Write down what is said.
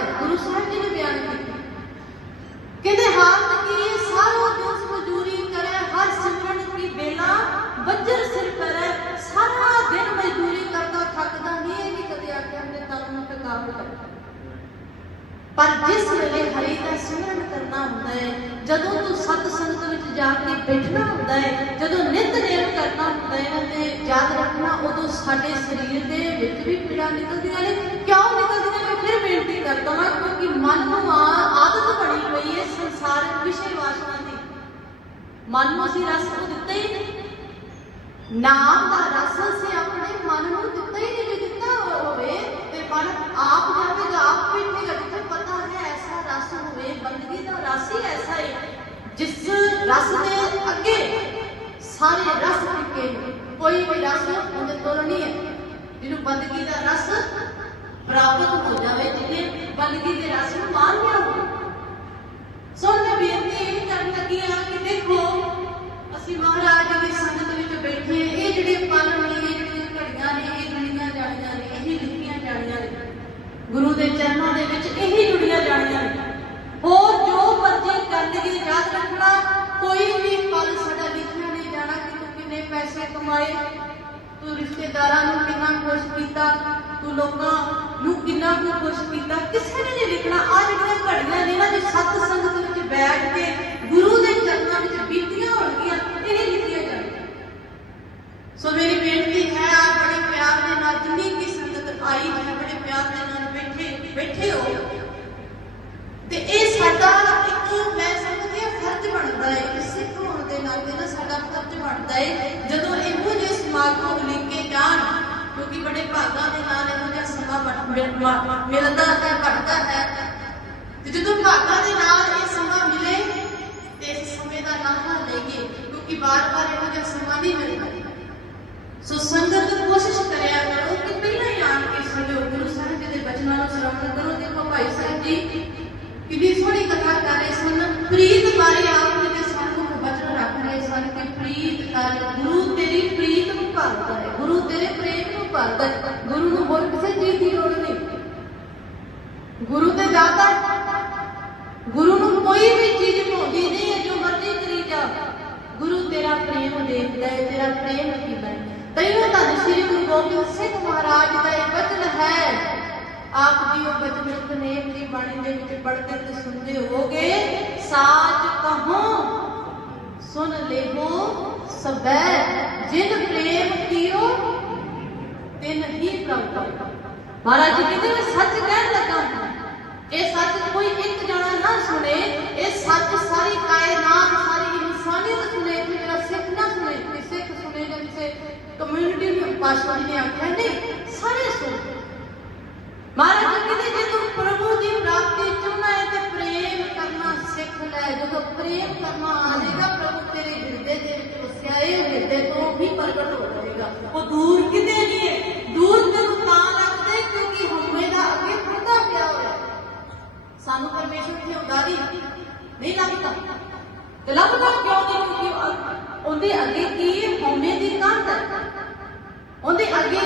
ਹੈ ਗੁਰੂ ਸਾਹਿਬ ਜੀ ਨੇ ਬਿਆਨ ਕੀਤੀ। ਕਹਿੰਦੇ ਹਾਲਤ ਕੀ ਸਾਰੋ ਦਿਨ ਮਜ਼ਦੂਰੀ ਕਰੇ, ਹਰ ਸਿਮਰਨ ਕੀ ਬੇਲਾ ਬੱਜਰ ਸਿਰ ਪਰੇ ਸਾਰਾ ਦਿਨ ਮਜ਼ਦੂਰੀ ਕਰਦਾ, ਥੱਕਦਾ ਨਹੀਂ ਇਹ ਨਹੀਂ ਕਦੇ ਆਖਿਆ ਆਪਣੇ ਤਨ ਨੂੰ ਟਿਕਾ ਕਰ। ਪਰ ਜਿਸ ਵੇਲੇ ਹਰੀ ਦਾ ਸਿਮਰਨ ਕਰਨਾ ਹੁੰਦਾ ਹੈ, ਜਦੋਂ ਤੂੰ ਸਤ ਸੰਗਤ ਵਿੱਚ ਜਾ ਕੇ ਬੈਠਣਾ ਹੁੰਦਾ ਹੈ, ਜਦੋਂ ਨਿਤ ਨੇਮ ਕਰਨਾ ਹੁੰਦਾ ਹੈ, ਤੇ ਯਾਦ ਰੱਖਣਾ, ਉਦੋਂ ਸਾਡੇ ਸਰੀਰ ਦੇ ਵਿੱਚ ਵੀ ਪੀੜਾ ਨਿਕਲਦੀਆਂ ਨੇ। ਕਿਉਂ? ਕਰਦਾ ਹਾਂ, ਕਿਉਂਕਿ ਮਨ ਨੂੰ ਆਦਤ ਬਣੀ ਹੋਈ ਹੈ ਸੰਸਾਰਿਕ ਵਿਸ਼ੇ ਵਾਸਨਾ ਦੀ। ਮਨ ਨੂੰ ਅਸੀਂ ਰਸ ਦਿੱਤਾ ਹੀ ਨਹੀਂ। ਨਾਮ ਦਾ ਰਸ ਅਸੀਂ ਆਪਣੇ ਮਨ ਨੂੰ ਦਿੱਤਾ ਹੀ ਨਹੀਂ ਦਿੱਤਾ ਹੋਵੇ ਤੇ ਮਨ ਆਪ ਜਾਵੇਗਾ ਆਪ ਬੈਠੇਗਾ ਜਿੱਥੇ ਪਤਾ ਹੈ ਐਸਾ ਰਸ ਹੋਵੇ, ਬੰਦਗੀ ਦਾ ਰਸ ਹੀ ਐਸਾ ਹੈ, ਜਿਸ ਰਸ ਦੇ ਅੱਗੇ ਸਾਰੇ ਰਸ ਫਿੱਕੇ ਕੋਈ ਵੀ ਰਸ ਉਹਦੇ ਤੁਲ ਨਹੀਂ ਹੈ। ਜਿਹਨੂੰ ਬੰਦਗੀ ਦਾ ਰਸ ਪ੍ਰਾਪਤ ਹੋ ਜਾਵੇ ਜਿਹਨੇ ਬੰਦਗੀ ਦੇ ਰਸ ਨੂੰ ਮਾਣ ਲਿਆ ਹੋਵੇ। ਸੋ ਮੈਂ ਬੇਨਤੀ ਇਹ ਕਰਨ ਲੱਗੀ ਹਾਂ ਕਿ ਦੇਖੋ, ਅਸੀਂ ਮਹਾਰਾਜ ਦੀ ਸੰਗਤ ਵਿੱਚ ਬੈਠੇ ਇਹ ਜਿਹੜੇ ਪਲ ਨੇ ਇਹ ਜਿਹੜੀਆਂ ਘੜੀਆਂ ਨੇ, ਇਹ ਦੁਨੀਆਂ ਜਾਣੀਆਂ ਨੇ, ਇਹ ਲਿਖੀਆਂ ਜਾਣੀਆਂ ਨੇ। ਗੁਰੂ ਦੇ ਚਰਨਾਂ ਦੇ ਵਿੱਚ ਇਹੀ ਜੁੜੀਆਂ ਜਾਣੀਆਂ ਨੇ। ਹੋਰ ਜੋ ਮਰਜ਼ੀ ਕਰਨਗੇ ਯਾਦ ਰੱਖਣਾ, ਕੋਈ ਵੀ ਪਲ ਸਾਡਾ ਲਿਖਿਆ ਨਹੀਂ ਜਾਣਾ ਕਿ ਤੂੰ ਕਿੰਨੇ ਪੈਸੇ ਕਮਾਏ ਤੂੰ ਰਿਸ਼ਤੇਦਾਰਾਂ ਨੂੰ ਕਿੰਨਾ ਖੁਸ਼ ਕੀਤਾ? ਤੂੰ ਲੋਕਾਂ ਨੂੰ ਕਿੰਨਾ ਕੁ ਖੁਸ਼ ਕੀਤਾ? ਕਿਸੇ ਨੇ ਨਹੀਂ ਲਿਖਣਾ। ਆ ਜਿਹੜੀਆਂ ਘੜੀਆਂ ਨੇ ਨਾ, ਜੇ ਸਤ ਸੰਗਤ ਵਿੱਚ ਬੈਠ ਕੇ ਗੁਰੂ ਦੇ ਚਰਨਾਂ ਵਿੱਚ ਬੀਤੀਆਂ ਹੋਣਗੀਆਂ, ਇਹ ਲਿਖੀਆਂ ਜਾਣਗੀਆਂ। ਸੋ ਮੇਰੀ ਬੇਨਤੀ ਹੈ ਆ ਬੜੇ ਪਿਆਰ ਦੇ ਨਾਲ ਜਿੰਨੀ ਕੀ ਸੰਗਤ ਆਈ ਹੈ ਬੜੇ ਪਿਆਰ ਦੇ ਨਾਲ ਬੈਠੇ ਬੈਠੇ ਹੋ ਤੇ ਇਹ ਸਾਡਾ ਇੱਕ ਮੈਂ ਸਮਝਦੀ ਹਾਂ ਫਰਜ਼ ਬਣਦਾ ਹੈ ਕਿ ਸਿੱਖ ਹੋਣ ਦੇ ਨਾਤੇ ਨਾ ਸਾਡਾ ਫਰਜ਼ ਬਣਦਾ ਹੈ ਜਦੋਂ ਇਹੋ ਜਿਹੇ ਸਮਾਗਮ ਲਿਖ ਕੇ ਜਾਣ ਕਿਉਂਕਿ ਬੜੇ ਭਾਗਾਂ ਦੇ ਨਾਲ ਇਹੋ ਜਿਹਾ ਸਮਾਂ ਬਣ- ਮਿਲ- ਮ- ਮਿਲਦਾ ਹੈ ਘਟਦਾ ਹੈ ਤੇ ਜਦੋਂ ਭਾਗਾਂ ਦੇ ਨਾਲ ਇਹ ਸਮਾਂ ਮਿਲੇ ਤੇ ਇਸ ਸਮੇਂ ਦਾ ਲਾਹਾ ਲਈਏ ਕਿਉਂਕਿ ਬਾਰ-ਬਾਰ ਇਹੋ ਜਿਹਾ ਸਮਾਂ ਨਹੀਂ ਮਿਲਦਾ ਸੋ ਸੰਗਤ ਕੋਸ਼ਿਸ਼ ਕਰਿਆ ਕਰੋ ਕਿ ਪਹਿਲਾਂ ਹੀ ਆਣ ਕੇ ਸੁਣੋ ਗੁਰੂ ਸਾਹਿਬ ਜੀ ਦੇ ਬਚਨਾਂ ਨੂੰ ਸ਼ਰਵਣ ਕਰੋ ਦੇਖੋ ਭਾਈ ਸਾਹਿਬ ਜੀ ਕਿੰਨੀ ਸੋਹਣੀ ਕਥਾ ਕਰ ਰਹੇ ਸਨ ਪ੍ਰੀਤ ਬਾਰੇ ਆਪ ਜੀ ਦੇ ਸਾਨੂੰ ਬਚਨ ਰੱਖ ਰਹੇ ਸਨ ਕਿ ਪ੍ਰੀਤ ਕਰ ਗੁਰੂ ਤੇਰੀ ਪ੍ਰੀਤ ਨੂੰ ਭਰਦਾ ਹੈ ਗੁਰੂ ਤੇਰੇ ਪ੍ਰੇਮ ਨੂੰ ਭਰਦਾ ਹੈ ਗੁਰੂ ਨੂੰ ਹੋਰ ਕਿਸੇ ਚੀਜ਼ ਦੀ ਲੋੜ ਨਹੀਂ ਗੁਰੂ ਗੁਰੂ ਨੂੰ ਕੋਈ ਵੀ ਚੀਜ਼ ਭੋਦੀ ਨਹੀਂ ਹੈ, ਜੋ ਮਰਜ਼ੀ ਕਰੀ ਜਾ ਗੁਰੂ, ਤੇਰਾ ਪ੍ਰੇਮ ਦੇਖਦਾ ਹੈ, ਤੇਰਾ ਪ੍ਰੇਮ ਕੀ ਹੈ ਤੈਨੂੰ ਤਾਂ ਸ੍ਰੀ ਗੁਰੂ ਗੋਬਿੰਦ ਸਿੰਘ ਮਹਾਰਾਜ ਦਾ ਇਹ ਬਚਨ ਹੈ। ਆਪ ਜੀ ਉਹ ਬਚਨ ਖਨੇਕ ਦੀ ਬਾਣੀ ਦੇ ਵਿੱਚ ਪੜ੍ਹਦੇ ਤੇ ਸੁਣਦੇ ਹੋਗੇ ਸਾਚ ਕਹੋ, ਸੁਨ ਲੇਹੋ ਸਬੈ, ਜਿਨ ਪ੍ਰੇਮ ਕੀਓ, ਤਿਨ ਹੀ ਪ੍ਰਭ ਮਹਾਰਾਜ ਜੀ ਕਹਿੰਦੇ ਮੈਂ ਸੱਚ ਕਹਿਣ ਲੱਗਾ ਹਾਂ। ਇਹ ਸੱਚ ਕੋਈ ਇੱਕ ਜਣਾ ਨਾ ਸੁਣੇ, ਇਹ ਸੱਚ ਸਾਰੀ ਕਾਇਨਾਤ, ਸਾਰੀ ਇਨਸਾਨੀਅਤ ਸੁਣੇ ਕਿ ਮੇਰਾ ਸਿੱਖ ਨਾ ਸੁਣੇ ਕਿ ਸਿੱਖ ਸੁਣੇ ਜਾਂ ਕਿਸੇ ਕਮਿਊਨਿਟੀ ਨੂੰ ਪਾਸ਼ਾ ਜੀ ਨੇ ਆਖਿਆ ਨਹੀਂ ਸਾਰੇ ਸੁਣ। ਮਹਾਰਾਜ ਜੀ ਕਹਿੰਦੇ, ਜੇ ਤੂੰ ਪ੍ਰਭੂ ਦੀ ਪ੍ਰਾਪਤੀ ਚਾਹੁੰਦਾ ਹੈ ਤੇ ਪ੍ਰੇਮ ਕਰਨਾ ਸਿੱਖ ਲੈ। ਜਦੋਂ ਪ੍ਰੇਮ ਕਰਨਾ ਆ ਜਾਏਗਾ ਪ੍ਰਭੂ ਤੇਰੇ ਹਿਰਦੇ ਦੇ ਵਿੱਚ ਵਸਿਆ, ਇਹ ਹਿਰਦੇ ਤੋਂ ਵੀ ਪ੍ਰਗਟ ਹੋ ਜਾਏਗਾ ਨਹੀਂ ਲੱਗਦਾ ਤੇ। ਲੱਭਦਾ ਕਿਉਂ ਨਹੀਂ ਕਿਉਂਕਿ ਉਹਦੇ ਅੱਗੇ ਕੀ ਹੈ? ਹਉਮੈ ਦੀ ਕੰਧ ਉਹਦੇ ਅੱਗੇ